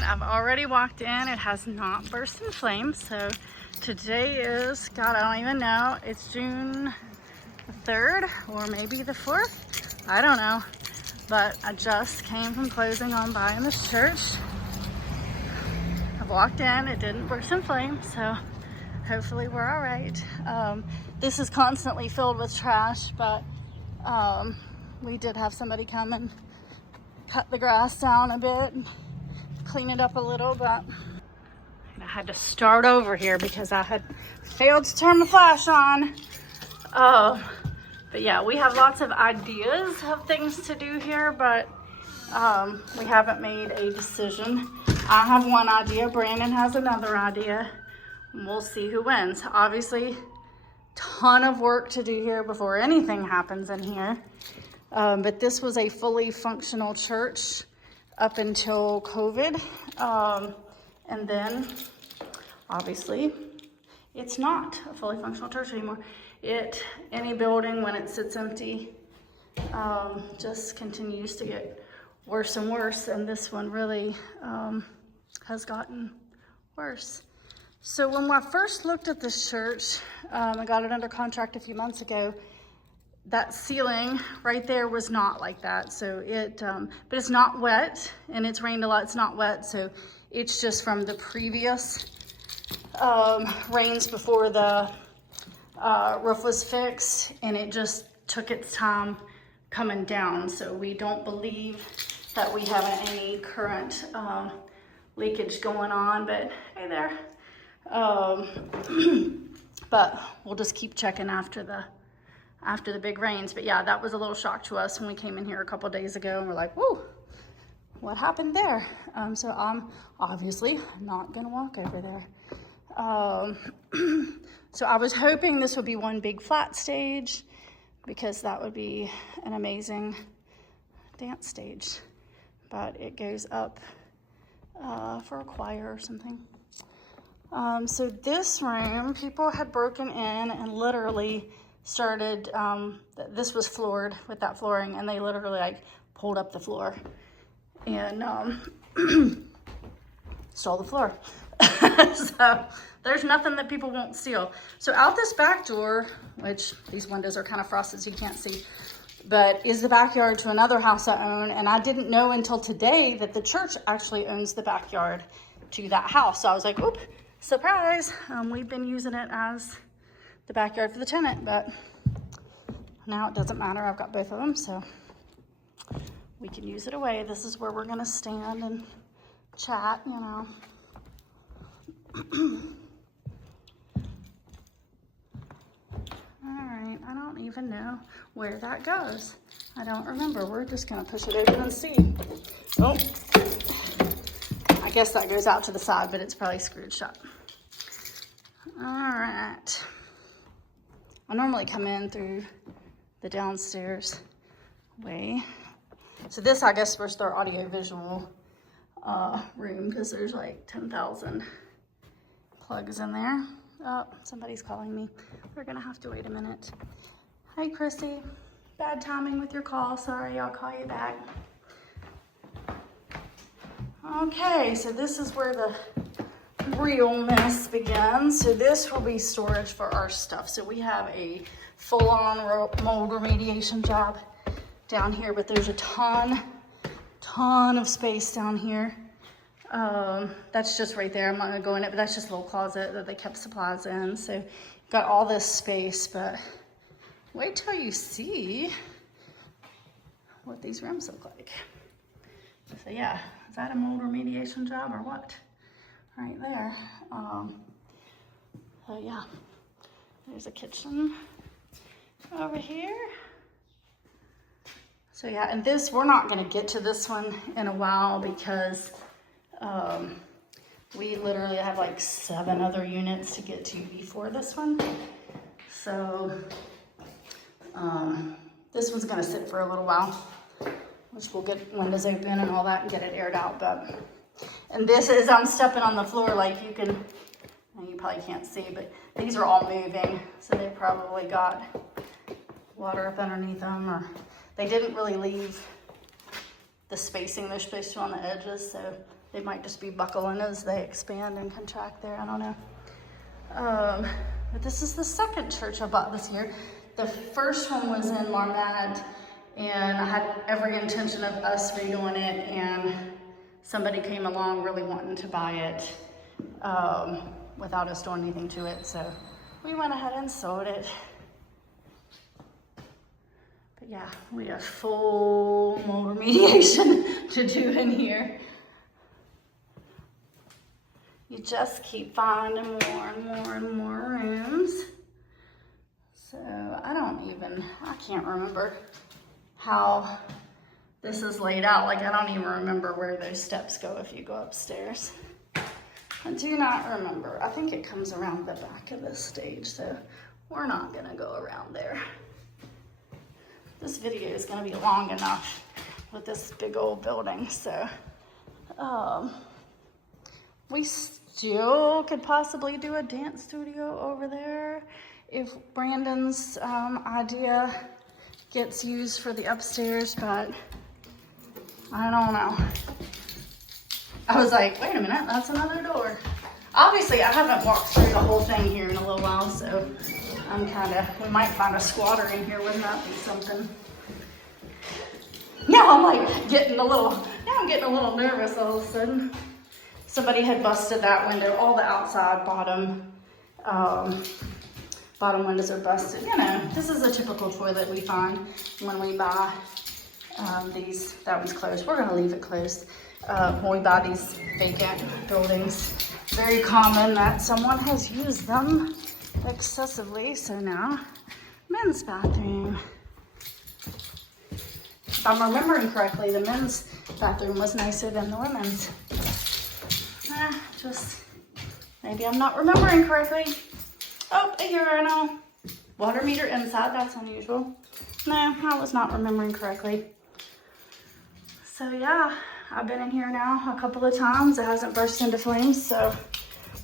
right, I've already walked in. It has not burst in flames. So today is, God, I don't even know. It's June the 3rd or maybe the 4th. I don't know. But I just came from closing on buying this church. I've walked in. It didn't burst in flames. So hopefully we're all right. This is constantly filled with trash, but we did have somebody come and cut the grass down a bit and clean it up a little, but I had to start over here because I had failed to turn the flash on. But yeah, we have lots of ideas of things to do here, but we haven't made a decision. I have one idea, Brandon has another idea, and we'll see who wins. Obviously, ton of work to do here before anything happens in here. But this was a fully functional church up until COVID. And then, obviously, it's not a fully functional church anymore. Any building, when it sits empty, just continues to get worse and worse. And this one really has gotten worse. So when I first looked at this church, I got it under contract a few months ago. That ceiling right there was not like that. So but it's not wet, and it's rained a lot. It's not wet, so it's just from the previous rains before the roof was fixed, and it just took its time coming down. So we don't believe that we have any current leakage going on, but hey there. But we'll just keep checking after the big rains. But yeah, that was a little shock to us when we came in here a couple days ago, and we're like, whoa, what happened there? So I'm obviously not gonna walk over there. So I was hoping this would be one big flat stage, because that would be an amazing dance stage, but it goes up for a choir or something. So this room, people had broken in and literally started, this was floored with that flooring, and they literally like pulled up the floor and stole the floor. So there's nothing that people won't steal. So out this back door, which these windows are kind of frosted so you can't see, but is the backyard to another house I own. And I didn't know until today that the church actually owns the backyard to that house. So I was like, oop, surprise. We've been using it as the backyard for the tenant, but now it doesn't matter. I've got both of them, so we can use it away. This is where we're gonna stand and chat, you know. All right, I don't even know where that goes. I don't remember. We're just gonna push it open and see. Oh, I guess that goes out to the side, but it's probably screwed shut. All right. I normally come in through the downstairs way. So this, I guess, was their audio visual room, because there's like 10,000 plugs in there. Oh, somebody's calling me. We're gonna have to wait a minute. Hi, Chrissy. Bad timing with your call. Sorry, I'll call you back. Okay, so this is where the realness begins. So this will be storage for our stuff. So we have a full-on mold remediation job down here, but there's a ton of space down here. That's just right there. I'm not gonna go in it, but that's just a little closet that they kept supplies in. So got all this space, but wait till you see what these rooms look like. So yeah, is that a mold remediation job or what? Right there. So yeah, there's a kitchen over here. So yeah, and this, we're not gonna get to this one in a while, because we literally have like 7 other units to get to before this one. So this one's gonna sit for a little while, which we'll get windows open and all that and get it aired out. But, and this is, I'm stepping on the floor, like you can, you probably can't see, but these are all moving. So they probably got water up underneath them, or they didn't really leave the spacing they're supposed to on the edges. So They might just be buckling as they expand and contract there, I don't know. But this is the second church I bought this year. The first one was in Marmad, and I had every intention of us redoing it, and somebody came along really wanting to buy it without us doing anything to it, so we went ahead and sold it. But yeah, we have full mold remediation to do in here. You just keep finding more and more and more rooms. So I can't remember how this is laid out. Like, I don't even remember where those steps go if you go upstairs. I do not remember. I think it comes around the back of this stage, so we're not gonna go around there. This video is gonna be long enough with this big old building, so we still could possibly do a dance studio over there if Brandon's idea gets used for the upstairs, but I don't know. I was like, wait a minute, that's another door. Obviously, I haven't walked through the whole thing here in a little while, so we might find a squatter in here. Wouldn't that be something? Now I'm like getting a little nervous all of a sudden. Somebody had busted that window. All the outside bottom windows are busted. You know, this is a typical toilet we find when we buy these. That one's closed. We're gonna leave it closed. When we buy these vacant buildings, very common that someone has used them excessively. So now, men's bathroom. If I'm remembering correctly, the men's bathroom was nicer than the women's. Maybe I'm not remembering correctly. Oh, a urinal. Water meter inside, that's unusual. No, I was not remembering correctly. So yeah, I've been in here now a couple of times. It hasn't burst into flames, so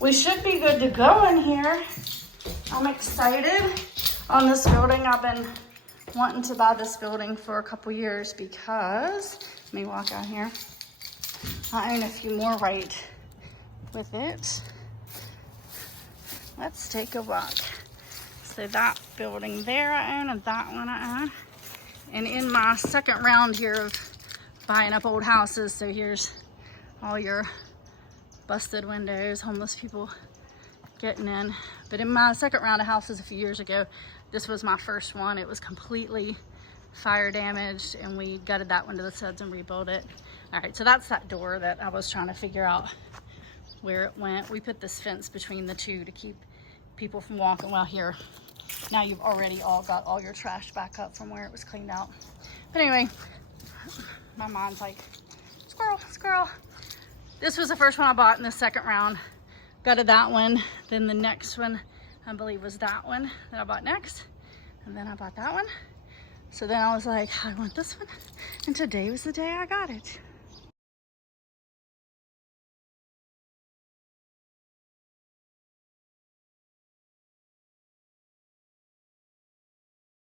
we should be good to go in here. I'm excited on this building. I've been wanting to buy this building for a couple years because, let me walk out here. I own a few more right with it. Let's take a walk. So that building there I own, and that one I own. And in my second round here of buying up old houses, so here's all your busted windows, homeless people getting in. But in my second round of houses a few years ago, this was my first one. It was completely fire damaged, and we gutted that one to the studs and rebuilt it. All right, so that's that door that I was trying to figure out where it went. We put this fence between the two to keep people from walking. Well, here, now you've already all got all your trash back up from where it was cleaned out. But anyway, my mom's like, squirrel, squirrel. This was the first one I bought in the second round. Gutted that one. Then the next one, I believe, was that one that I bought next. And then I bought that one. So then I was like, I want this one. And today was the day I got it.